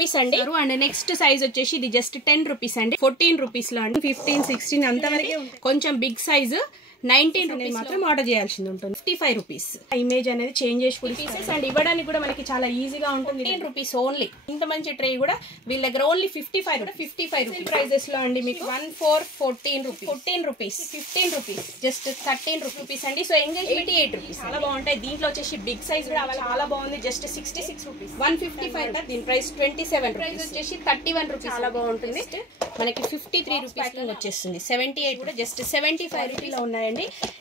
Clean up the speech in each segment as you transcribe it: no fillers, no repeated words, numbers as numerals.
Rupees అండి. And next size వచ్చేసి ఇది జస్ట్ 10 రూపీస్ అండి. 14 రూపీస్ లో అండి. 15, 16 అంతవరకే కొంచెం బిగ్ సైజు 19 రూపీస్ మాత్రం ఆర్డర్ చేయాల్సింది ఉంటుంది. 55 రూపీస్. ఇమేజ్ అనేది చేంజ్ చేసి పీసెస్ అండ్ ఇవ్వడానికి కూడా మనకి చాలా ఈజీగా ఉంటుంది. 10 రూపీస్ ఓన్లీ. ఇంత మంచి ట్రే కూడా వీళ్ళ దగ్గర ఓన్లీ 55 రూపీస్ ప్రైజెస్ లో అండి. మీకు 14 రూపీస్ 15 రూపీస్ జస్ట్ 13 రూపీస్ అండి. సో ఎంగేజ్ 88 రూపీస్ చాలా బాగుంటాయి. దీంట్లో వచ్చేసి బిగ్ సైజ్ కూడా చాలా బాగుంది. Just 66 rupees 155. దీని ప్రైస్ 27 ప్రైస్ వచ్చేసి 31 రూపీస్ చాలా బాగుంటుంది. మనకి 53 రూపీస్ వచ్చేస్తుంది. 78 కూడా జస్ట్ 75 రూపీస్ లో ఉన్నాయి.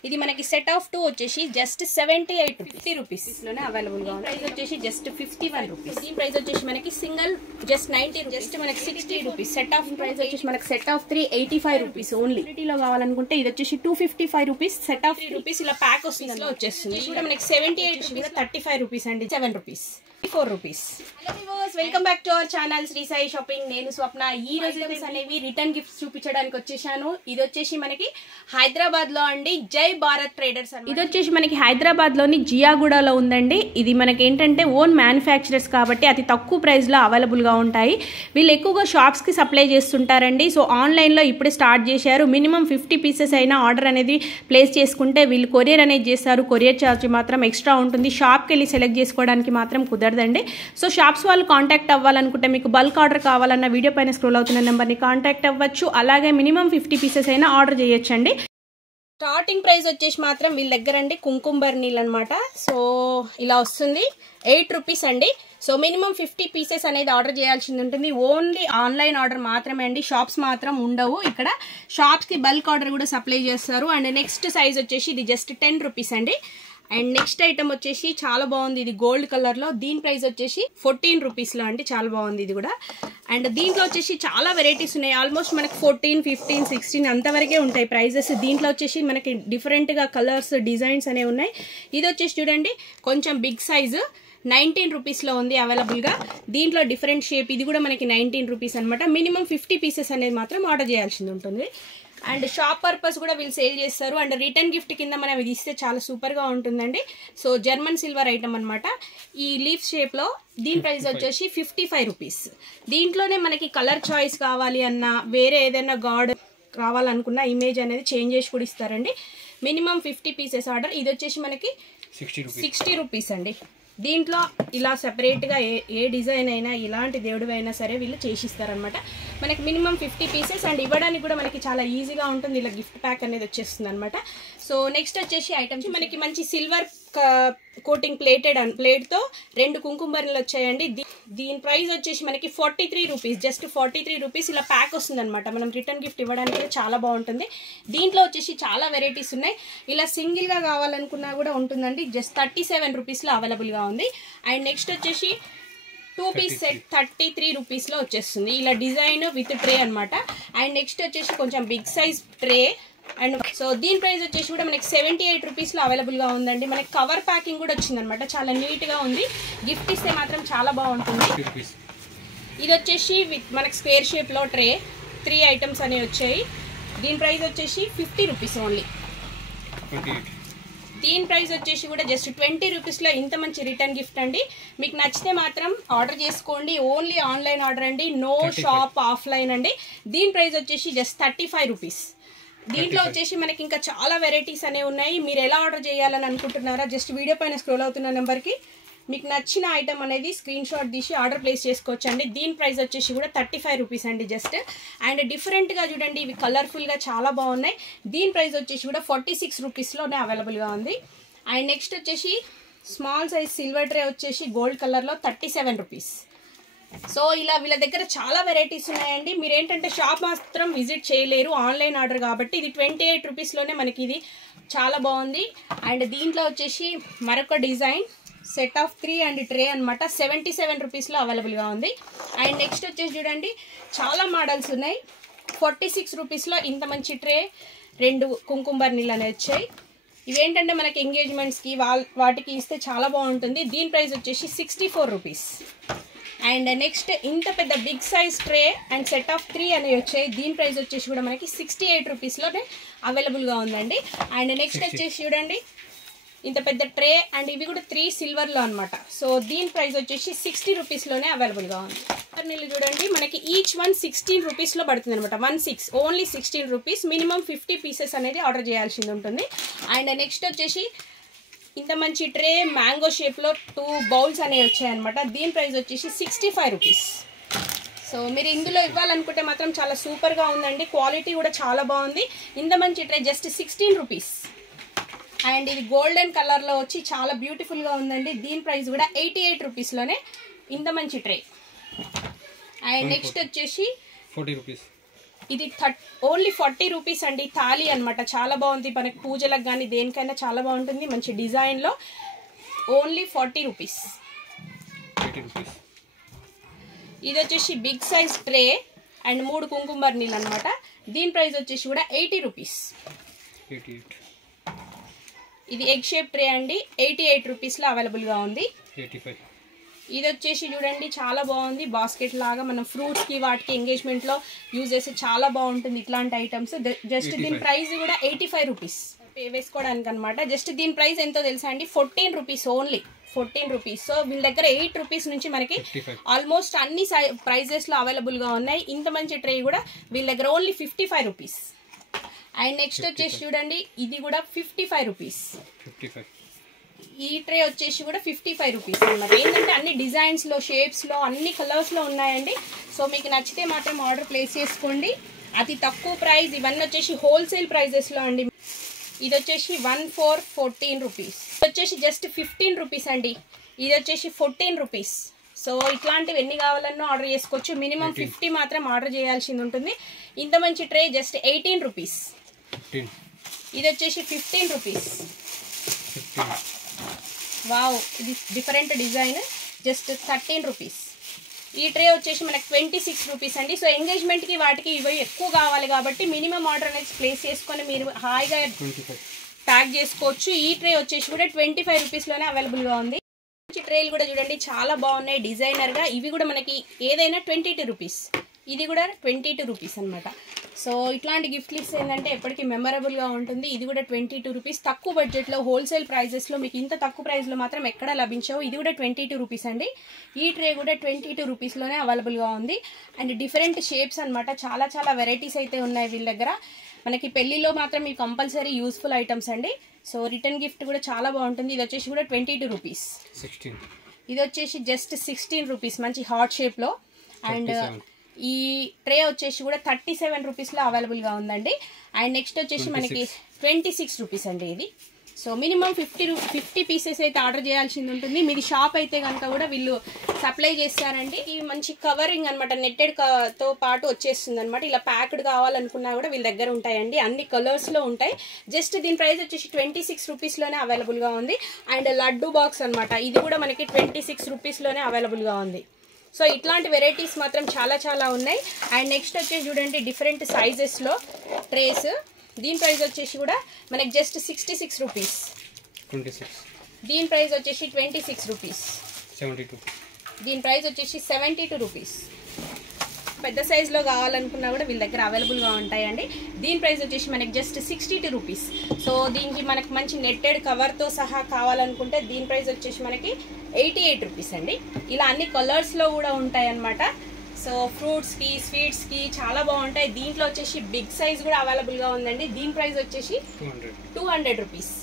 ఇది మనకి సెట్ ఆఫ్ 2 వచ్చేసి జస్ట్ 78 50 రూపీస్ లోనే అవైలబుల్ గా ఉంది. ప్రైస్ వచ్చేసి జస్ట్ 51 రూపీస్. ఈ ప్రైస్ వచ్చేసి మనకి సింగిల్ జస్ట్ 90 జస్ట్ మనకి 60 రూపీస్. సెట్ ఆఫ్ ప్రైస్ వచ్చేసి మనకి సెట్ ఆఫ్ 3 85 రూపీస్ ఓన్లీ. లో కావాలనుకుంటే ఇది వచ్చేసి 255 రూపీస్. సెట్ ఆఫ్ 3 రూపీస్ ఇలా ప్యాక్ వస్తుంది లో వచ్చేస్తుంది. కూడా మనకి 78 రూపీస్ 35 రూపీస్ అండి. 7 rupees 4 rupees. Hello viewers, welcome back to our channel Shri Sai shopping. నేను స్వప్న. ఈ రోజు అనేవి రిటర్న్ గిఫ్ట్స్ చూపించడానికి వచ్చేసాను. ఇది వచ్చేసి మనకి హైదరాబాద్ లో అండి జై భారత్ ట్రేడర్స్. ఇది వచ్చేసి మనకి హైదరాబాద్ లోని జియాగూడలో ఉందండి. ఇది మనకి ఏంటంటే ఓన్ మ్యానుఫ్యాక్చరర్స్ కాబట్టి అతి తక్కువ ప్రైస్ లో అవైలబుల్ గా ఉంటాయి. వీళ్ళు ఎక్కువగా షాప్స్ కి సప్లై చేస్తుంటారండి. సో ఆన్లైన్ లో ఇప్పుడే స్టార్ట్ చేశారు. మినిమం 50 పీసెస్ అయినా ఆర్డర్ అనేది ప్లేస్ చేసుకుంటే వీళ్ళు కొరియర్ అనేది చేస్తారు. కొరియర్ ఛార్జ్ మాత్రం ఎక్స్ట్రా ఉంటుంది. షాప్కి వెళ్ళి సెలెక్ట్ చేసుకోవడానికి మాత్రం కుదరదండి. సో షాప్స్ వాళ్ళు కాంటాక్ట్ అవ్వాలనుకుంటే మీకు బల్క్ ఆర్డర్ కావాలన్న వీడియో పైన స్క్రోల్ అవుతున్న నెంబర్ని కాంటాక్ట్ అవ్వచ్చు. అలాగే మినిమం 50 పీసెస్ అయినా ఆర్డర్ చేయొచ్చండి. స్టార్టింగ్ ప్రైస్ వచ్చేసి మాత్రం వీళ్ళ దగ్గర అండి కుంకుమ నీళ్ళు అనమాట. సో ఇలా వస్తుంది 8 రూపీస్ అండి. సో మినిమం 50 పీసెస్ అనేది ఆర్డర్ చేయాల్సింది ఉంటుంది. ఓన్లీ ఆన్లైన్ ఆర్డర్ మాత్రమే అండి. షాప్స్ మాత్రం ఉండవు. ఇక్కడ షాప్స్కి బల్క్ ఆర్డర్ కూడా సప్లై చేస్తారు. అండ్ నెక్స్ట్ సైజ్ వచ్చేసి ఇది జస్ట్ 10 రూపీస్ అండి. అండ్ నెక్స్ట్ ఐటమ్ వచ్చేసి చాలా బాగుంది. ఇది గోల్డ్ కలర్ లో. దీని ప్రైస్ వచ్చేసి 14 రూపీస్ లో అండి. చాలా బాగుంది ఇది కూడా. అండ్ దీంట్లో వచ్చేసి చాలా వెరైటీస్ ఉన్నాయి. ఆల్మోస్ట్ మనకి 14, 15, 16 అంతవరకే ఉంటాయి ప్రైజెస్. దీంట్లో వచ్చేసి మనకి డిఫరెంట్ గా కలర్స్ డిజైన్స్ అనేవి ఉన్నాయి. ఇది వచ్చేసి చూడండి కొంచెం బిగ్ సైజు 19 రూపీస్ లో ఉంది అవైలబుల్ గా. దీంట్లో డిఫరెంట్ షేప్. ఇది కూడా మనకి 19 రూపీస్ అనమాట. మినిమం 50 పీసెస్ అనేది మాత్రం ఆర్డర్ చేయాల్సింది ఉంటుంది. అండ్ షాప్ పర్పస్ కూడా వీళ్ళు సేల్ చేస్తారు. అండ్ రిటర్న్ గిఫ్ట్ కింద మనం ఇది ఇస్తే చాలా సూపర్ గా ఉంటుందండి. సో జర్మన్ సిల్వర్ ఐటమ్ అనమాట. ఈ లీఫ్ షేప్ లో. దీని ప్రైస్ వచ్చేసి 55 రూపీస్. దీంట్లోనే మనకి కలర్ చాయిస్ కావాలి అన్నా వేరే ఏదైనా గాడ్ కావాలనుకున్న ఇమేజ్ అనేది చేంజ్ చేసి కూడా ఇస్తారండి. Minimum 50 pieces order. ఇది వచ్చేసి మనకి 60 రూపీస్ అండి. దీంట్లో ఇలా సెపరేట్గా ఏ డిజైన్ అయినా ఇలాంటి దేవుడు అయినా సరే వీళ్ళు చేసిస్తారనమాట. మనకి మినిమం 50 పీసెస్ అండ్ ఇవ్వడానికి కూడా మనకి చాలా ఈజీగా ఉంటుంది. ఇలా గిఫ్ట్ ప్యాక్ అనేది వచ్చేస్తుంది అనమాట. సో నెక్స్ట్ వచ్చేసి ఐటమ్స్ మనకి మంచి సిల్వర్ కోటింగ్ ప్లేట్తో 2 కుంకుమర్లు వచ్చాయండి. దీని ప్రైస్ వచ్చేసి మనకి 43 రూపీస్. జస్ట్ 43 రూపీస్ ఇలా ప్యాక్ వస్తుంది అనమాట. మనం రిటర్న్ గిఫ్ట్ ఇవ్వడానికి చాలా బాగుంటుంది. దీంట్లో వచ్చేసి చాలా వెరైటీస్ ఉన్నాయి. ఇలా సింగిల్గా కావాలనుకున్నా కూడా ఉంటుందండి. జస్ట్ 37 రూపీస్లో అవైలబుల్గా ఉంది. అండ్ నెక్స్ట్ వచ్చేసి 2 పీస్ సెట్ 33 రూపీస్లో వచ్చేస్తుంది. ఇలా డిజైన్ విత్ ట్రే అనమాట. అండ్ నెక్స్ట్ వచ్చేసి కొంచెం big size tray. And so దీని ప్రైస్ వచ్చేసి కూడా మనకి 78 రూపీస్లో అవైలబుల్గా ఉందండి. మనకి కవర్ ప్యాకింగ్ కూడా వచ్చిందనమాట. చాలా నీట్గా ఉంది. గిఫ్ట్ ఇస్తే మాత్రం చాలా బాగుంటుంది. ఇది వచ్చేసి మనకి స్క్వేర్ షేప్లో ట్రే 3 ఐటమ్స్ అనేవి వచ్చాయి. దీని ప్రైస్ వచ్చేసి 50 రూపీస్ ఓన్లీ. దీని ప్రైస్ వచ్చేసి కూడా జస్ట్ 20 రూపీస్లో ఇంత మంచి రిటర్న్ గిఫ్ట్ అండి. మీకు నచ్చితే మాత్రం ఆర్డర్ చేసుకోండి. ఓన్లీ ఆన్లైన్ ఆర్డర్ అండి. నో షాప్ ఆఫ్లైన్ అండి. దీని ప్రైస్ వచ్చేసి జస్ట్ 35 రూపీస్. దీంట్లో వచ్చేసి మనకి ఇంకా చాలా వెరైటీస్ అనేవి ఉన్నాయి. మీరు ఎలా ఆర్డర్ చేయాలని అనుకుంటున్నారా జస్ట్ వీడియో పైన స్క్రోల్ అవుతున్న నెంబర్కి మీకు నచ్చిన ఐటమ్ అనేది స్క్రీన్ షాట్ తీసి ఆర్డర్ ప్లేస్ చేసుకోవచ్చు అండి. దీని ప్రైస్ వచ్చేసి కూడా 35 రూపీస్ అండి జస్ట్. అండ్ డిఫరెంట్గా చూడండి ఇవి కలర్ఫుల్గా చాలా బాగున్నాయి. దీని ప్రైస్ వచ్చేసి కూడా 46 రూపీస్లోనే అవైలబుల్గా ఉంది. అండ్ నెక్స్ట్ వచ్చేసి స్మాల్ సైజ్ సిల్వర్ ట్రే వచ్చేసి గోల్డ్ కలర్లో 37 రూపీస్. సో ఇలా వీళ్ళ దగ్గర చాలా వెరైటీస్ ఉన్నాయండి. మీరు ఏంటంటే షాప్ మాత్రం విజిట్ చేయలేరు ఆన్లైన్ ఆర్డర్ కాబట్టి. ఇది 28 రూపీస్లోనే మనకి ఇది చాలా బాగుంది. అండ్ దీంట్లో వచ్చేసి మరొక design set of 3 and tray అనమాట. 77 రూపీస్లో అవైలబుల్గా ఉంది. అండ్ నెక్స్ట్ వచ్చేసి చూడండి చాలా మోడల్స్ ఉన్నాయి. 46 రూపీస్లో ఇంత మంచి ట్రే 2 కుంకుమ నీళ్ళు అనేవి వచ్చాయి. ఇవేంటంటే మనకి ఎంగేజ్మెంట్స్కి వాటికి ఇస్తే చాలా బాగుంటుంది. దీని ప్రైస్ వచ్చేసి 64 రూపీస్. అండ్ నెక్స్ట్ ఇంత పెద్ద big size tray and set of 3 అనేవి వచ్చాయి. దీని ప్రైస్ వచ్చేసి కూడా మనకి 68 రూపీస్లోనే అవైలబుల్గా ఉందండి. అండ్ నెక్స్ట్ వచ్చేసి చూడండి ఇంత పెద్ద ట్రే అండ్ ఇవి కూడా 3 సిల్వర్లో అనమాట. సో దీని ప్రైస్ వచ్చేసి 60 రూపీస్లోనే అవైలబుల్గా ఉంది. నీళ్ళు చూడండి మనకి ఈచ్ వన్ 16 రూపీస్లో పడుతుంది అనమాట. 16 ఓన్లీ 16 రూపీస్. మినిమం 50 పీసెస్ అనేది ఆర్డర్ చేయాల్సింది ఉంటుంది. అండ్ నెక్స్ట్ వచ్చేసి ఇంత మంచి ట్రే మ్యాంగో షేప్లో 2 బౌల్స్ అనేవి వచ్చాయన్నమాట. దీని ప్రైస్ వచ్చేసి 65 రూపీస్. సో మీరు ఇందులో ఇవ్వాలనుకుంటే మాత్రం చాలా సూపర్గా ఉందండి. క్వాలిటీ కూడా చాలా బాగుంది. ఇంత మంచి ట్రే జస్ట్ 16 రూపీస్. అండ్ ఇది గోల్డెన్ కలర్లో వచ్చి చాలా బ్యూటిఫుల్గా ఉందండి. దీని ప్రైస్ కూడా 88 రూపీస్లోనే ఇంత మంచి ట్రే. అండ్ నెక్స్ట్ వచ్చేసి 40 రూపీస్. ఇది ఓన్లీ 40 రూపీస్ అండి. థాలీ అనమాట. చాలా బాగుంది. మనకి పూజలకు కానీ దేనికైనా చాలా బాగుంటుంది. మంచి డిజైన్లో ఓన్లీ 40 రూపీస్. ఇది వచ్చేసి బిగ్ సైజ్ ట్రే అండ్ 3 కుంకుమ నీళ్ళు అనమాట. దీని ప్రైస్ వచ్చేసి కూడా 80 రూపీస్. ఇది ఎగ్ షేప్ ట్రే అండి. 88 రూపీస్లో అవైలబుల్గా ఉంది. 85. ఇది వచ్చేసి చూడండి చాలా బాగుంది. బాస్కెట్ లాగా మనం ఫ్రూట్స్కి వాటికి ఎంగేజ్మెంట్లో యూజ్ చేస్తే చాలా బాగుంటుంది ఇట్లాంటి ఐటమ్స్. జస్ట్ దీని ప్రైస్ కూడా 85 రూపీస్ వేసుకోవడానికి అనమాట. జస్ట్ దీని ప్రైస్ ఎంతో తెలుసా అండి? 14 రూపీస్ ఓన్లీ. 14 రూపీస్. సో వీళ్ళ దగ్గర 8 రూపీస్ నుంచి మనకి ఆల్మోస్ట్ అన్ని ప్రైజెస్లో అవైలబుల్గా ఉన్నాయి. ఇంత మంచి ట్రే కూడా వీళ్ళ దగ్గర ఓన్లీ 55 రూపీస్. అండ్ నెక్స్ట్ వచ్చేసి చూడండి ఇది కూడా 55 రూపీస్. ఈ ట్రే వచ్చేసి కూడా 55 రూపీస్ అన్నమాట. ఏంటంటే అన్ని డిజైన్స్లో షేప్స్లో అన్ని కలర్స్లో ఉన్నాయండి. సో మీకు నచ్చితే మాత్రం ఆర్డర్ ప్లేస్ చేసుకోండి. అతి తక్కువ ప్రైస్. ఇవన్నీ వచ్చేసి హోల్సేల్ ప్రైజెస్లో అండి. ఇది వచ్చేసి 14 రూపీస్. ఇది వచ్చేసి జస్ట్ 15 రూపీస్ అండి. ఇది వచ్చేసి 14 రూపీస్. సో ఇట్లాంటివి ఎన్ని కావాలన్నా ఆర్డర్ చేసుకోవచ్చు. మినిమం 50 మాత్రం ఆర్డర్ చేయాల్సింది ఉంటుంది. ఇంత మంచి ట్రే జస్ట్ 18 రూపీస్. ఇది వచ్చేసి 15 రూపీస్. వావ్, ఇది డిఫరెంట్ డిజైన్ జస్ట్ 13 రూపీస్. ఈ ట్రే వచ్చేసి మనకి 26 రూపీస్ అండి. సో ఎంగేజ్మెంట్కి వాటికి ఇవి ఎక్కువ కావాలి కాబట్టి మినిమం ఆర్డర్ అనేది ప్లేస్ చేసుకొని మీరు హాయిగా ప్యాక్ చేసుకోవచ్చు. ఈ ట్రే వచ్చేసి కూడా 25 రూపీస్లోనే అవైలబుల్గా ఉంది. మంచి ట్రేలు కూడా చూడండి చాలా బాగున్నాయి డిజైనర్గా. ఇవి కూడా మనకి ఏదైనా 22 రూపీస్. ఇది కూడా 22 రూపీస్ అనమాట. సో ఇట్లాంటి గిఫ్ట్ లిస్ట్ ఏంటంటే ఎప్పటికీ మెమరబుల్గా ఉంటుంది. ఇది కూడా 22 రూపీస్. తక్కువ బడ్జెట్లో హోల్సేల్ ప్రైజెస్లో మీకు ఇంత తక్కువ ప్రైస్లో మాత్రం ఎక్కడ లభించవు. ఇది కూడా 22 రూపీస్ అండి. ఈ ట్రే కూడా 22 రూపీస్లోనే అవైలబుల్గా ఉంది. అండ్ డిఫరెంట్ షేప్స్ అనమాట. చాలా చాలా వెరైటీస్ అయితే ఉన్నాయి వీళ్ళ దగ్గర. మనకి పెళ్లిలో మాత్రం ఈ కంపల్సరీ యూస్ఫుల్ ఐటమ్స్ అండి. సో రిటర్న్ గిఫ్ట్ కూడా చాలా బాగుంటుంది. ఇది వచ్చేసి కూడా 22 రూపీస్. ఇది వచ్చేసి జస్ట్ 16 రూపీస్ మంచి హార్ట్ షేప్లో. అండ్ ఈ ట్రే వచ్చేసి కూడా 37 రూపీస్లో అవైలబుల్గా ఉందండి. అండ్ నెక్స్ట్ వచ్చేసి మనకి 26 రూపీస్ అండి ఇది. సో మినిమం 50 పీసెస్ అయితే ఆర్డర్ చేయాల్సింది ఉంటుంది. మీది షాప్ అయితే కనుక కూడా వీళ్ళు సప్లై చేస్తారండి. ఈ మంచి కవరింగ్ అనమాట. నెట్టెడ్ తో పాటు వచ్చేస్తుంది అనమాట. ఇలా ప్యాక్డ్ కావాలనుకున్నా కూడా వీళ్ళ దగ్గర ఉంటాయండి. అన్ని కలర్స్లో ఉంటాయి. జస్ట్ దీని ప్రైస్ వచ్చేసి 26 రూపీస్లోనే అవైలబుల్గా ఉంది. అండ్ లడ్డు బాక్స్ అనమాట. ఇది కూడా మనకి 26 రూపీస్లోనే అవైలబుల్గా ఉంది. సో ఇట్లాంటి వెరైటీస్ మాత్రం చాలా చాలా ఉన్నాయి. అండ్ నెక్స్ట్ వచ్చేసి చూడండి డిఫరెంట్ సైజెస్లో ట్రేస్. దీని ప్రైస్ వచ్చేసి కూడా మనకి జస్ట్ 66 రూపీస్. దీని ప్రైస్ వచ్చేసి 26 రూపీస్. దీని ప్రైస్ వచ్చేసి 72 రూపీస్. పెద్ద సైజులో కావాలనుకున్నా కూడా వీళ్ళ దగ్గర అవైలబుల్గా ఉంటాయండి. దీని ప్రైస్ వచ్చేసి మనకి జస్ట్ 62 రూపీస్. సో దీనికి మనకి మంచి నెట్టెడ్ కవర్తో సహా కావాలనుకుంటే దీని ప్రైస్ వచ్చేసి మనకి 88 రూపీస్ అండి. ఇలా అన్ని కలర్స్లో కూడా ఉంటాయి అన్నమాట. సో ఫ్రూట్స్కి స్వీట్స్కి చాలా బాగుంటాయి. దీంట్లో వచ్చేసి బిగ్ సైజ్ కూడా అవైలబుల్గా ఉందండి. దీని ప్రైస్ వచ్చేసి 200 రూపీస్.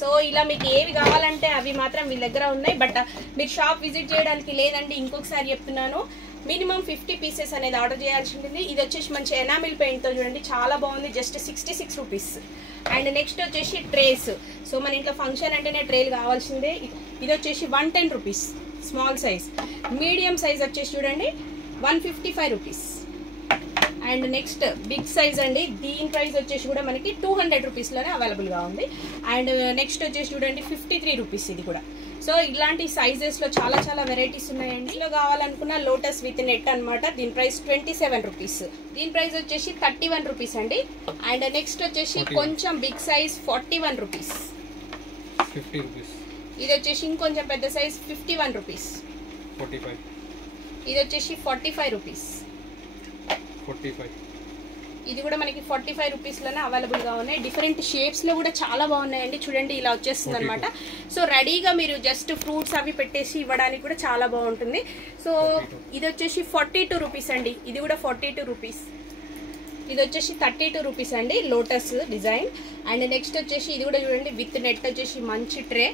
సో ఇలా మీకు ఏవి కావాలంటే అవి మాత్రం వీళ్ళ దగ్గర ఉన్నాయి. బట్ మీరు షాప్ విజిట్ చేయడానికి లేదండి. ఇంకొకసారి చెప్తున్నాను, మినిమం 50 పీసెస్ అనేది ఆర్డర్ చేయాల్సి ఉంటుంది. ఇది వచ్చేసి మంచి ఎనామిల్ పెయింట్తో చూడండి చాలా బాగుంది. Just 66 rupees. అండ్ నెక్స్ట్ వచ్చేసి ట్రేస్. సో మన ఇంట్లో ఫంక్షన్ అంటేనే ట్రేలు కావాల్సిందే. ఇది వచ్చేసి 110 rupees small size. Medium size వచ్చేసి చూడండి 155 rupees. And next big size అండి. దీని ప్రైస్ వచ్చేసి కూడా మనకి 200 రూపీస్లోనే అవైలబుల్గా ఉంది. అండ్ నెక్స్ట్ వచ్చేసి చూడండి 53 రూపీస్ ఇది కూడా. సో ఇలాంటి సైజెస్లో చాలా చాలా వెరైటీస్ ఉన్నాయండి. ఇందులో కావాలనుకున్న లోటస్ విత్ నెట్ అనమాట. దీని ప్రైస్ 27 రూపీస్. దీని ప్రైస్ వచ్చేసి 31 రూపీస్ అండి. అండ్ నెక్స్ట్ వచ్చేసి కొంచెం బిగ్ సైజ్ 41 రూపీస్. ఇది వచ్చేసి ఇంకొంచెం పెద్ద సైజ్ 51 రూపీస్. ఇది వచ్చేసి 45 రూపీస్. ఇది కూడా మనకి 45 రూపీస్లోనే అవైలబుల్గా ఉన్నాయి. డిఫరెంట్ షేప్స్లో కూడా చాలా బాగున్నాయండి. చూడండి ఇలా వచ్చేస్తుంది అనమాట. సో రెడీగా మీరు జస్ట్ ఫ్రూట్స్ అవి పెట్టేసి ఇవ్వడానికి కూడా చాలా బాగుంటుంది. సో ఇది వచ్చేసి 42 రూపీస్ అండి. ఇది కూడా 42 రూపీస్. ఇది వచ్చేసి 32 రూపీస్ అండి, లోటస్ డిజైన్. అండ్ నెక్స్ట్ వచ్చేసి ఇది కూడా చూడండి విత్ నెట్ వచ్చేసి మంచి ట్రే.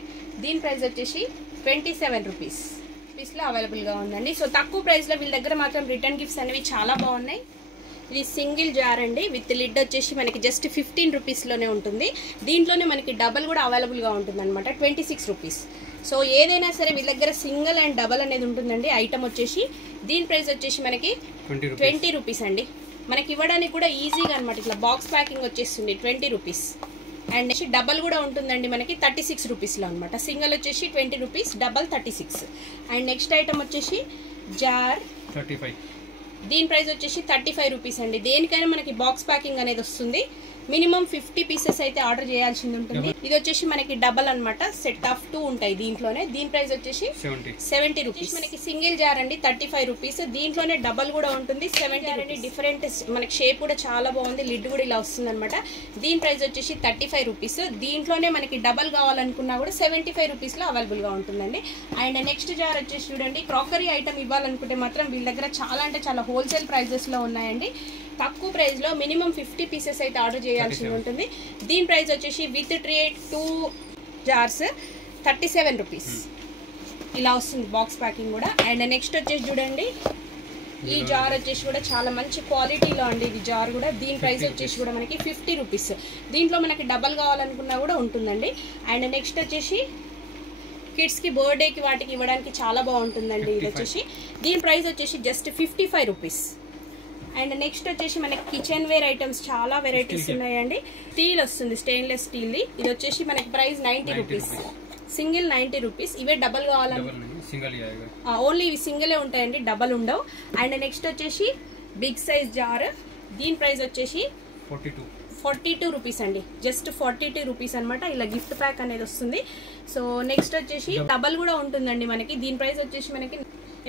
దీని ప్రైస్ వచ్చేసి 27 రూపీస్లో అవైలబుల్గా ఉందండి. సో తక్కువ ప్రైస్లో వీళ్ళ దగ్గర మాత్రం రిటర్న్ గిఫ్ట్స్ అనేవి చాలా బాగున్నాయి. ఇది సింగిల్ జార్ అండి విత్ లిడ్ వచ్చేసి మనకి జస్ట్ 15 రూపీస్లోనే ఉంటుంది. దీంట్లోనే మనకి డబల్ కూడా అవైలబుల్గా ఉంటుంది అనమాట, 26 రూపీస్. సో ఏదైనా సరే వీళ్ళ దగ్గర సింగిల్ అండ్ డబల్ అనేది ఉంటుందండి ఐటమ్ వచ్చేసి. దీని ప్రైస్ వచ్చేసి మనకి 20 రూపీస్ అండి. మనకి ఇవ్వడానికి కూడా ఈజీగా అనమాట, ఇట్లా బాక్స్ ప్యాకింగ్ వచ్చేస్తుంది 20 రూపీస్. అండ్ నెక్స్ట్ డబల్ కూడా ఉంటుందండి మనకి 36 రూపీస్లో అనమాట. సింగిల్ వచ్చేసి 20 rupees, double 36. And next item వచ్చేసి జార్ 35. దీని ప్రైస్ వచ్చేసి 35 రూపీస్ అండి. దేనికైనా మనకి బాక్స్ ప్యాకింగ్ అనేది వస్తుంది. మినిమం 50 పీసెస్ అయితే ఆర్డర్ చేయాల్సి ఉంటుంది. ఇది వచ్చేసి మనకి డబల్ అనమాట, సెట్ ఆఫ్ 2 ఉంటాయి దీంట్లోనే. దీని ప్రైస్ వచ్చేసి 70 రూపీస్. మనకి సింగిల్ జార్ అండి 35 రూపీస్. దీంట్లోనే డబల్ కూడా ఉంటుంది 70 అండి. డిఫరెంట్ మనకి షేప్ కూడా చాలా బాగుంది, లిడ్ కూడా ఇలా వస్తుంది అనమాట. దీని ప్రైస్ వచ్చేసి 35 రూపీస్. దీంట్లోనే మనకి డబల్ కావాలనుకున్నా కూడా 75 రూపీస్లో అవైలబుల్గా ఉంటుందండి. అండ్ నెక్స్ట్ జార్ వచ్చేసి చూడండి, క్రాకరీ ఐటమ్ ఇవ్వాలనుకుంటే మాత్రం వీళ్ళ దగ్గర చాలా అంటే చాలా హోల్సేల్ ప్రైజెస్లో ఉన్నాయండి. తక్కువ ప్రైస్లో మినిమం 50 పీసెస్ అయితే ఆర్డర్ చేయాల్సి ఉంటుంది. దీని ప్రైస్ వచ్చేసి విత్ ట్రే 2 జార్స్ 37 రూపీస్ ఇలా వస్తుంది బాక్స్ ప్యాకింగ్ కూడా. అండ్ నెక్స్ట్ వచ్చేసి చూడండి, ఈ జార్ వచ్చేసి కూడా చాలా మంచి క్వాలిటీలో అండి. ఇది జార్ కూడా దీని ప్రైస్ వచ్చేసి కూడా మనకి 50 రూపీస్. దీంట్లో మనకి డబల్ కావాలనుకున్నా కూడా ఉంటుందండి. అండ్ నెక్స్ట్ వచ్చేసి కిడ్స్కి బర్త్డేకి వాటికి ఇవ్వడానికి చాలా బాగుంటుందండి. ఇది వచ్చేసి దీని ప్రైస్ వచ్చేసి జస్ట్ 55 రూపీస్. అండ్ నెక్స్ట్ వచ్చేసి మనకి కిచెన్ వేర్ ఐటమ్స్ చాలా వెరైటీస్ ఉన్నాయండి. స్టీల్ వస్తుంది, స్టెయిన్లెస్ స్టీల్ది. ఇది వచ్చేసి మనకి ప్రైస్ 90 రూపీస్, సింగిల్ 90 రూపీస్. ఇవే డబల్ కావాలని ఓన్లీ ఇవి సింగిలే ఉంటాయండి, డబల్ ఉండవు. అండ్ నెక్స్ట్ వచ్చేసి బిగ్ సైజ్ జార్. దీని ప్రైస్ వచ్చేసి 42 రూపీస్ అండి, జస్ట్ 42 రూపీస్ అనమాట. ఇలా గిఫ్ట్ ప్యాక్ అనేది వస్తుంది. సో నెక్స్ట్ వచ్చేసి డబల్ కూడా ఉంటుందండి మనకి. దీని ప్రైస్ వచ్చేసి మనకి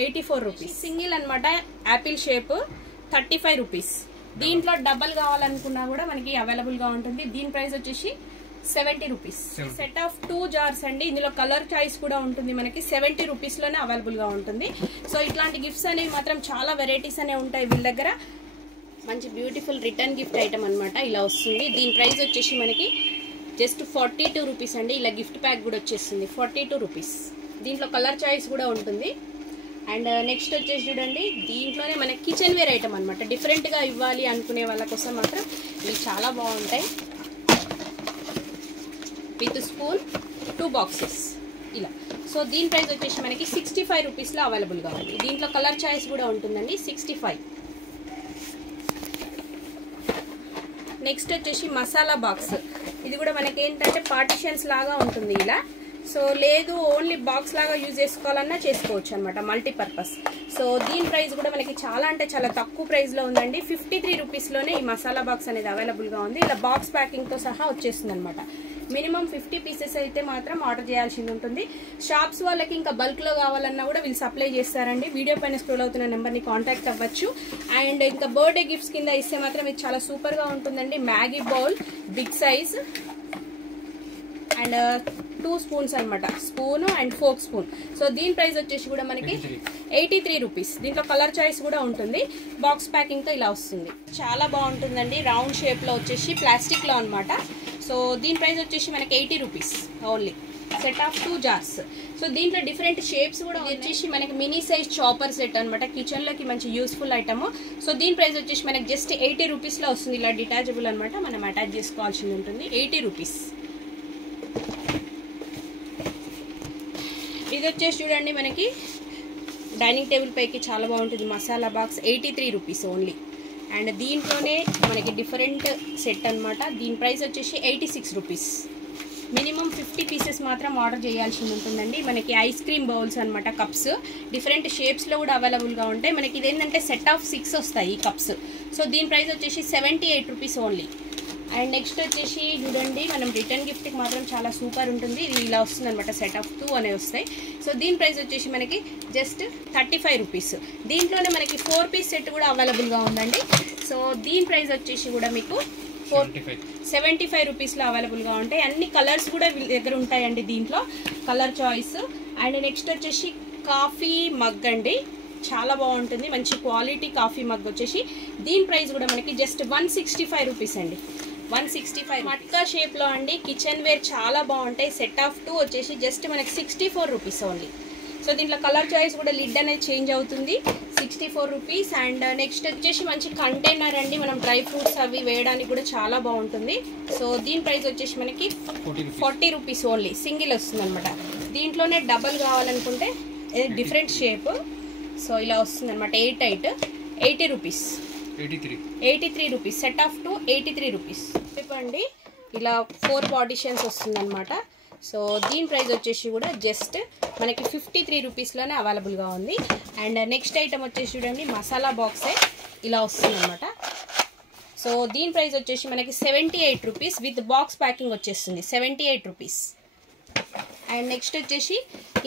84 రూపీస్. సింగిల్ అనమాట, యాపిల్ షేప్, 35 రూపీస్. దీంట్లో డబల్ కావాలనుకున్నా కూడా మనకి అవైలబుల్గా ఉంటుంది. దీని ప్రైస్ వచ్చేసి 70 రూపీస్. సెట్ ఆఫ్ 2 జార్స్ అండి. ఇందులో కలర్ చాయిస్ కూడా ఉంటుంది మనకి. 70 రూపీస్లోనే అవైలబుల్గా ఉంటుంది. సో ఇట్లాంటి గిఫ్ట్స్ అనేవి మాత్రం చాలా వెరైటీస్ అనేవి ఉంటాయి వీళ్ళ దగ్గర. మంచి బ్యూటిఫుల్ రిటర్న్ గిఫ్ట్ ఐటమ్ అనమాట, ఇలా వస్తుంది. దీని ప్రైస్ వచ్చేసి మనకి జస్ట్ 42 రూపీస్ అండి. ఇలా గిఫ్ట్ ప్యాక్ కూడా వచ్చేస్తుంది 42 రూపీస్. దీంట్లో కలర్ చాయిస్ కూడా ఉంటుంది. అండ్ నెక్స్ట్ వచ్చేసి చూడండి, దీంట్లోనే మనకి కిచెన్ వేర్ ఐటమ్ అనమాట. డిఫరెంట్గా ఇవ్వాలి అనుకునే వాళ్ళ కోసం మాత్రం ఇవి చాలా బాగుంటాయి. విత్ స్పూన్ 2 బాక్సెస్ ఇలా. సో దీని ప్రైస్ వచ్చేసి మనకి 65 రూపీస్లో అవైలబుల్గా ఉంది. దీంట్లో కలర్ చాయిస్ కూడా ఉంటుందండి, 65. నెక్స్ట్ వచ్చేసి మసాలా బాక్స్. ఇది కూడా మనకి ఏంటంటే పార్టిషన్స్ లాగా ఉంటుంది ఇలా. సో లేదు ఓన్లీ బాక్స్ లాగా యూజ్ చేసుకోవాలన్నా చేసుకోవచ్చు అనమాట, మల్టీపర్పస్. సో దీని ప్రైస్ కూడా మనకి చాలా అంటే చాలా తక్కువ ప్రైస్లో ఉందండి. 53 రూపీస్లోనే ఈ మసాలా బాక్స్ అనేది అవైలబుల్గా ఉంది. ఇలా బాక్స్ ప్యాకింగ్తో సహా వచ్చేస్తుంది అనమాట. మినిమం 50 పీసెస్ అయితే మాత్రం ఆర్డర్ చేయాల్సి ఉంటుంది. షాప్స్ వాళ్ళకి ఇంకా బల్క్లో కావాలన్నా కూడా వీళ్ళు సప్లై చేస్తారండి. వీడియో పైన స్క్రోల్ అవుతున్న నెంబర్ని కాంటాక్ట్ అవ్వచ్చు. అండ్ ఇంకా బర్త్డే గిఫ్ట్స్ కింద ఇస్తే మాత్రం ఇది చాలా సూపర్గా ఉంటుందండి. Maggi bowl big size and 2 spoons అనమాట, spoon and fork spoon. So దీని ప్రైస్ వచ్చేసి కూడా మనకి 83 రూపీస్. దీంట్లో కలర్ చాయిస్ కూడా ఉంటుంది. బాక్స్ ప్యాకింగ్తో ఇలా వస్తుంది, చాలా బాగుంటుందండి. రౌండ్ షేప్లో వచ్చేసి ప్లాస్టిక్లో అనమాట. సో దీని ప్రైస్ వచ్చేసి మనకి 80 rupees only. Set of 2 jars. So దీంట్లో డిఫరెంట్ షేప్స్ కూడా వచ్చేసి మనకి మినీ సైజ్ చాపర్ సెట్ అనమాట. కిచెన్లోకి మంచి యూస్ఫుల్ ఐటమ్. సో దీని ప్రైస్ వచ్చేసి మనకి జస్ట్ 80 రూపీస్లో వస్తుంది. ఇలా డిటాచబుల్ అనమాట, మనం అటాచ్ చేసుకోవాల్సి ఉంటుంది. 80 రూపీస్. ఇది వచ్చేసి చూడండి మనకి డైనింగ్ టేబుల్ పైకి చాలా బాగుంటుంది. Masala box 83 rupees only. And దీంట్లోనే మనకి డిఫరెంట్ సెట్ అనమాట. దీని ప్రైస్ వచ్చేసి 86 రూపీస్. మినిమం 50 పీసెస్ మాత్రం ఆర్డర్ చేయాల్సి ఉంటుందండి. మనకి ఐస్ క్రీమ్ బౌల్స్ అనమాట, కప్స్ డిఫరెంట్ షేప్స్లో కూడా అవైలబుల్గా ఉంటాయి. మనకి ఇదేంటంటే సెట్ ఆఫ్ 6 వస్తాయి ఈ కప్స్. సో దీని ప్రైస్ వచ్చేసి 78 రూపీస్ ఓన్లీ. అండ్ నెక్స్ట్ వచ్చేసి చూడండి మనం రిటర్న్ గిఫ్ట్కి మాత్రం చాలా సూపర్ ఉంటుంది. ఇది ఇలా వస్తుంది అనమాట, సెట్ ఆఫ్ 2 అనేవి వస్తాయి. సో దీని ప్రైస్ వచ్చేసి మనకి జస్ట్ 35 రూపీస్. దీంట్లోనే మనకి 4 పీస్ సెట్ కూడా అవైలబుల్గా ఉందండి. సో దీని ప్రైస్ వచ్చేసి కూడా మీకు 75 రూపీస్లో అవైలబుల్గా ఉంటాయి. అన్ని కలర్స్ కూడా వీళ్ళ దగ్గర ఉంటాయండి దీంట్లో, కలర్ చాయిస్. అండ్ నెక్స్ట్ వచ్చేసి కాఫీ మగ్ అండి, చాలా బాగుంటుంది, మంచి క్వాలిటీ కాఫీ మగ్ వచ్చేసి దీని ప్రైస్ కూడా మనకి జస్ట్ 165 రూపీస్ అండి. 165 మట్కా షేప్లో అండి, కిచెన్ వేర్ చాలా బాగుంటాయి. సెట్ ఆఫ్ 2 వచ్చేసి జస్ట్ మనకి 64 రూపీస్ ఓన్లీ. సో దీంట్లో కలర్ చాయిస్ కూడా లిడ్ అనేది చేంజ్ అవుతుంది, 64 రూపీస్. అండ్ నెక్స్ట్ వచ్చేసి మంచి కంటైనర్ అండి, మనం డ్రై ఫ్రూట్స్ అవి వేయడానికి కూడా చాలా బాగుంటుంది. సో దీని ప్రైస్ వచ్చేసి మనకి 40 రూపీస్ ఓన్లీ, సింగిల్ వస్తుంది అనమాట. దీంట్లోనే డబల్ కావాలనుకుంటే డిఫరెంట్ షేప్, సో ఇలా వస్తుంది అనమాట. 80 rupees, 83 rupees. Set of 2 83 rupees అండి. ఇలా 4 పార్టిషన్స్ వస్తుంది అనమాట. సో దీని ప్రైస్ వచ్చేసి కూడా జస్ట్ మనకి 53 రూపీస్లోనే అవైలబుల్గా ఉంది. అండ్ నెక్స్ట్ ఐటమ్ వచ్చేసి చూడండి, మసాలా బాక్సే ఇలా వస్తుంది అనమాట. సో దీని ప్రైస్ వచ్చేసి మనకి 78 రూపీస్ విత్ బాక్స్ ప్యాకింగ్ వచ్చేస్తుంది, 78 రూపీస్. అండ్ నెక్స్ట్ వచ్చేసి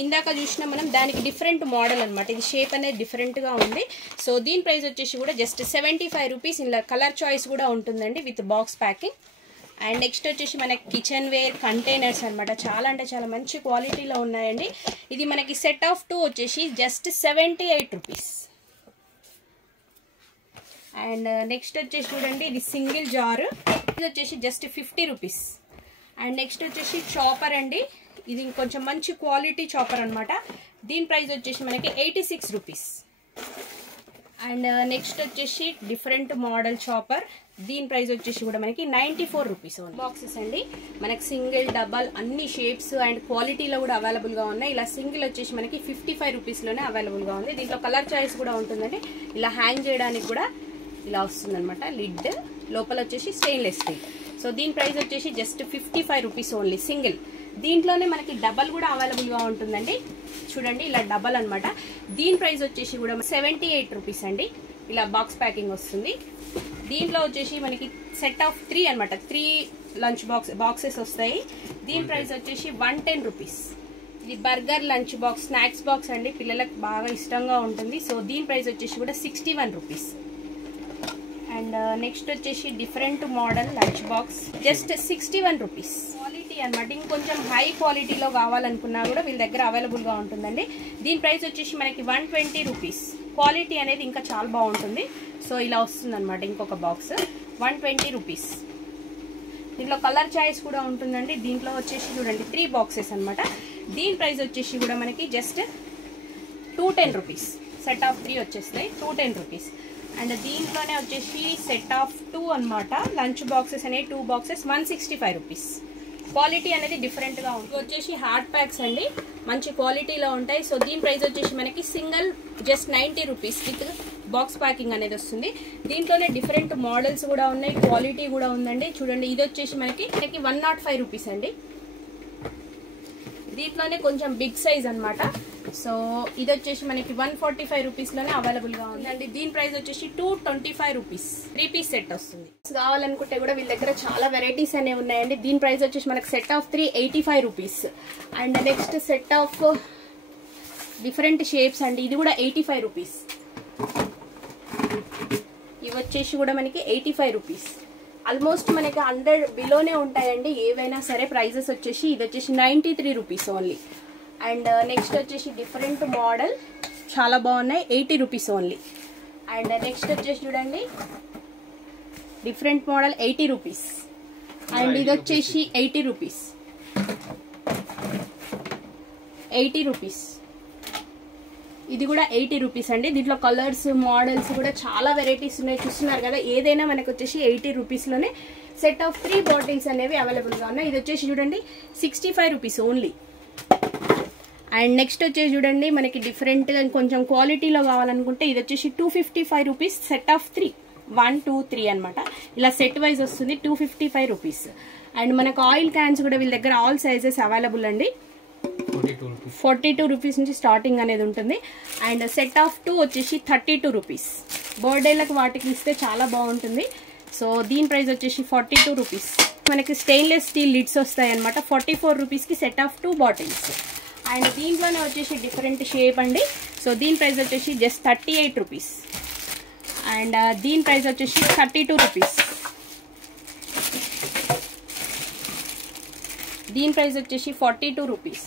ఇందాక చూసిన మనం దానికి డిఫరెంట్ మోడల్ అనమాట, ఇది షేప్ అనేది డిఫరెంట్గా ఉంది. సో దీని ప్రైస్ వచ్చేసి కూడా జస్ట్ 75 రూపీస్. ఇలా కలర్ చాయిస్ కూడా ఉంటుందండి with box packing. And next వచ్చేసి మనకి కిచెన్ వేర్ కంటైనర్స్ అనమాట, చాలా అంటే చాలా మంచి క్వాలిటీలో ఉన్నాయండి. ఇది మనకి సెట్ ఆఫ్ 2 వచ్చేసి జస్ట్ 78 రూపీస్. అండ్ నెక్స్ట్ వచ్చేసి చూడండి, ఇది సింగిల్ జార్, ఇది వచ్చేసి జస్ట్ 50 రూపీస్. అండ్ నెక్స్ట్ వచ్చేసి చాపర్ అండి, ఇది కొంచెం మంచి క్వాలిటీ చాపర్ అనమాట. దీని ప్రైస్ వచ్చేసి మనకి 86 రూపీస్. అండ్ నెక్స్ట్ వచ్చేసి డిఫరెంట్ మోడల్ చాపర్, దీని ప్రైస్ వచ్చేసి కూడా మనకి 94 రూపీస్. బాక్సెస్ అండి, మనకి సింగిల్ డబల్ అన్ని షేప్స్ అండ్ క్వాలిటీలో కూడా అవైలబుల్గా ఉన్నాయి. ఇలా సింగిల్ వచ్చేసి మనకి 55 రూపీస్లోనే అవైలబుల్గా ఉంది. దీంట్లో కలర్ చాయిస్ కూడా ఉంటుందండి. ఇలా హ్యాంగ్ చేయడానికి కూడా ఇలా వస్తుంది అనమాట, లిడ్ లోపల వచ్చేసి స్టెయిన్లెస్ స్టీల్. సో దీని ప్రైస్ వచ్చేసి జస్ట్ 55 రూపీస్ ఓన్లీ, సింగిల్. దీంట్లోనే మనకి డబల్ కూడా అవైలబుల్గా ఉంటుందండి, చూడండి ఇలా డబల్ అనమాట. దీని ప్రైస్ వచ్చేసి కూడా 78 రూపీస్ అండి. ఇలా బాక్స్ ప్యాకింగ్ వస్తుంది. దీంట్లో వచ్చేసి మనకి సెట్ ఆఫ్ 3 అనమాట, 3 లంచ్ బాక్సెస్ వస్తాయి. దీని ప్రైస్ వచ్చేసి 110 రూపీస్. ఇది burger lunch box, snacks box అండి, పిల్లలకు బాగా ఇష్టంగా ఉంటుంది. సో దీని ప్రైస్ వచ్చేసి కూడా 61 రూపీస్. అండ్ నెక్స్ట్ వచ్చేసి different model lunch box, just 61 rupees. Quality అనమాట, ఇంకొంచెం హై క్వాలిటీలో కావాలనుకున్నా కూడా వీళ్ళ దగ్గర అవైలబుల్గా ఉంటుందండి. దీని ప్రైస్ వచ్చేసి మనకి 120 రూపీస్. క్వాలిటీ అనేది ఇంకా చాలా బాగుంటుంది. సో ఇలా వస్తుంది అనమాట ఇంకొక బాక్స్, 120 రూపీస్. దీంట్లో కలర్ చాయిస్ కూడా ఉంటుందండి. దీంట్లో వచ్చేసి చూడండి 3 బాక్సెస్ అనమాట. దీని ప్రైస్ వచ్చేసి కూడా మనకి జస్ట్ 210 రూపీస్. సెట్ ఆఫ్ 3 వచ్చేస్తాయి, 210 రూపీస్. అండ్ దీంట్లోనే వచ్చేసి సెట్ ఆఫ్ 2 అనమాట, లంచ్ బాక్సెస్ అనేవి 2 బాక్సెస్, 165 రూపీస్. క్వాలిటీ అనేది డిఫరెంట్గా ఉంటుంది. వచ్చేసి హార్డ్ ప్యాక్స్ అండి, మంచి క్వాలిటీలో ఉంటాయి. సో దీని ప్రైస్ వచ్చేసి మనకి single just 90 rupees with box packing అనేది వస్తుంది. దీంట్లోనే డిఫరెంట్ మోడల్స్ కూడా ఉన్నాయి, క్వాలిటీ కూడా ఉందండి. చూడండి ఇది వచ్చేసి మనకి 105 రూపీస్ అండి. దీంట్లోనే కొంచెం బిగ్ సైజ్ అనమాట. సో ఇది వచ్చేసి మనకి 145 రూపీస్లోనే అవైలబుల్గా ఉందండి. దీని ప్రైస్ వచ్చేసి 225 రూపీస్. 3 పీస్ సెట్ వస్తుంది. కావాలనుకుంటే కూడా వీళ్ళ దగ్గర చాలా వెరైటీస్ అనేవి ఉన్నాయండి. దీని ప్రైస్ వచ్చేసి మనకి set of 3 85 rupees. And next set of different shapes అండి, ఇది కూడా 85 రూపీస్. ఇవి వచ్చేసి కూడా మనకి 85 రూపీస్. ఆల్మోస్ట్ మనకి 100 బిలోనే ఉంటాయండి ఏవైనా సరే. ప్రైజెస్ వచ్చేసి ఇది వచ్చేసి 93 రూపీస్ ఓన్లీ. అండ్ నెక్స్ట్ వచ్చేసి డిఫరెంట్ మోడల్ చాలా బాగున్నాయి, 80 రూపీస్ ఓన్లీ. అండ్ నెక్స్ట్ వచ్చేసి చూడండి డిఫరెంట్ మోడల్ 80 రూపీస్. అండ్ ఇది వచ్చేసి 80 రూపీస్, 80 రూపీస్. ఇది కూడా 80 రూపీస్ అండి. దీంట్లో కలర్స్ మోడల్స్ కూడా చాలా వెరైటీస్ ఉన్నాయి, చూస్తున్నారు కదా. ఏదైనా మనకు వచ్చేసి 80 రూపీస్లోనే సెట్ ఆఫ్ 3 బాటిల్స్ అనేవి అవైలబుల్గా ఉన్నాయి. ఇది వచ్చేసి చూడండి 65 రూపీస్ ఓన్లీ. అండ్ నెక్స్ట్ వచ్చేసి చూడండి మనకి డిఫరెంట్గా కొంచెం క్వాలిటీలో కావాలనుకుంటే ఇది వచ్చేసి 255 రూపీస్. సెట్ ఆఫ్ 3, 1 2 3 అనమాట. ఇలా సెట్ వైజ్ వస్తుంది, 255 రూపీస్. అండ్ మనకు ఆయిల్ క్యాన్స్ కూడా వీళ్ళ దగ్గర ఆల్ సైజెస్ అవైలబుల్ అండి. 42 రూపీస్ నుంచి స్టార్టింగ్ అనేది ఉంటుంది. అండ్ సెట్ ఆఫ్ 2 వచ్చేసి 32 రూపీస్. బర్త్డేలకు వాటికి ఇస్తే చాలా బాగుంటుంది. సో దీని ప్రైస్ వచ్చేసి 42 రూపీస్. మనకి స్టెయిన్లెస్ స్టీల్ లిడ్స్ వస్తాయి అనమాట. 44 రూపీస్కి సెట్ ఆఫ్ 2 బాటిల్స్. అండ్ దీంట్లోనే వచ్చేసి డిఫరెంట్ షేప్ అండి. సో దీని ప్రైస్ వచ్చేసి జస్ట్ 38 రూపీస్. అండ్ దీని ప్రైస్ వచ్చేసి 32 రూపీస్. దీని ప్రైస్ వచ్చేసి 42 రూపీస్.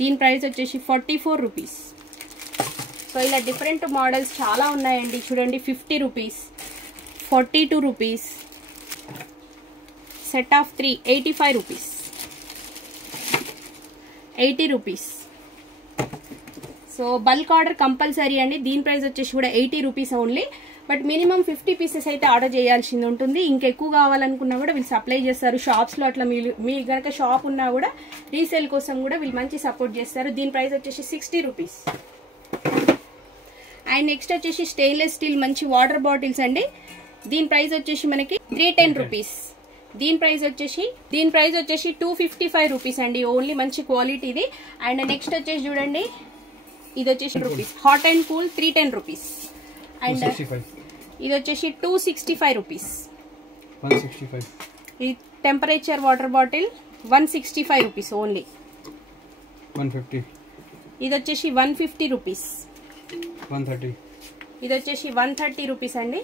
దీని ప్రైస్ వచ్చేసి 44 రూపీస్. సో ఇలా డిఫరెంట్ మోడల్స్ చాలా ఉన్నాయండి. చూడండి 50 rupees, 42 rupees, set of 3 85 rupees, 80 rupees. So bulk order compulsory అండి. దీని ప్రైస్ వచ్చేసి కూడా 80 rupees only. But minimum 50 pieces అయితే ఆర్డర్ చేయాల్సింది ఉంటుంది. ఇంకెక్కువ కావాలనుకున్నా కూడా వీళ్ళు సప్లై చేస్తారు. షాప్స్లో అట్లా మీ కనుక షాప్ ఉన్నా కూడా రీసేల్ కోసం కూడా వీళ్ళు మంచి సపోర్ట్ చేస్తారు. దీని ప్రైస్ వచ్చేసి 60 రూపీస్. అండ్ నెక్స్ట్ వచ్చేసి స్టెయిన్లెస్ స్టీల్ మంచి వాటర్ బాటిల్స్ అండి. దీని ప్రైస్ వచ్చేసి మనకి 310 రూపీస్. దీని ప్రైస్ వచ్చేసి 255 రూపీస్ అండి. ఓన్లీ మంచి క్వాలిటీ ఇది. అండ్ నెక్స్ట్ వచ్చేసి చూడండి ఇది వచ్చేసి rupees hot and cool 310 rupees. And ఇది వచ్చేసి 265 రూపీస్. 165. ఈ temperature water bottle 165 rupees only. 150. ఇది వచ్చేసి 150 రూపీస్. 130. ఇది వచ్చేసి 130 రూపీస్ అండి.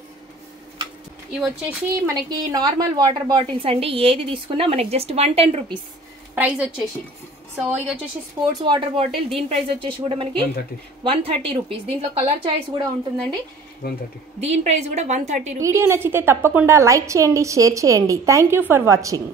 ఇవి వచ్చేసి మనకి నార్మల్ వాటర్ బాటిల్స్ అండి. ఏది తీసుకున్నా మనకి జస్ట్ 110 రూపీస్ ప్రైస్ వచ్చేసి. సో ఇది వచ్చేసి స్పోర్ట్స్ వాటర్ బాటిల్. దీని ప్రైస్ వచ్చేసి కూడా మనకి 130 రూపీస్. దీంట్లో కలర్ చాయిస్ కూడా ఉంటుందండి. 130. దీని ప్రైస్ కూడా 130. వీడియో నచ్చితే తప్పకుండా లైక్ చేయండి, షేర్ చేయండి. Thank you for watching.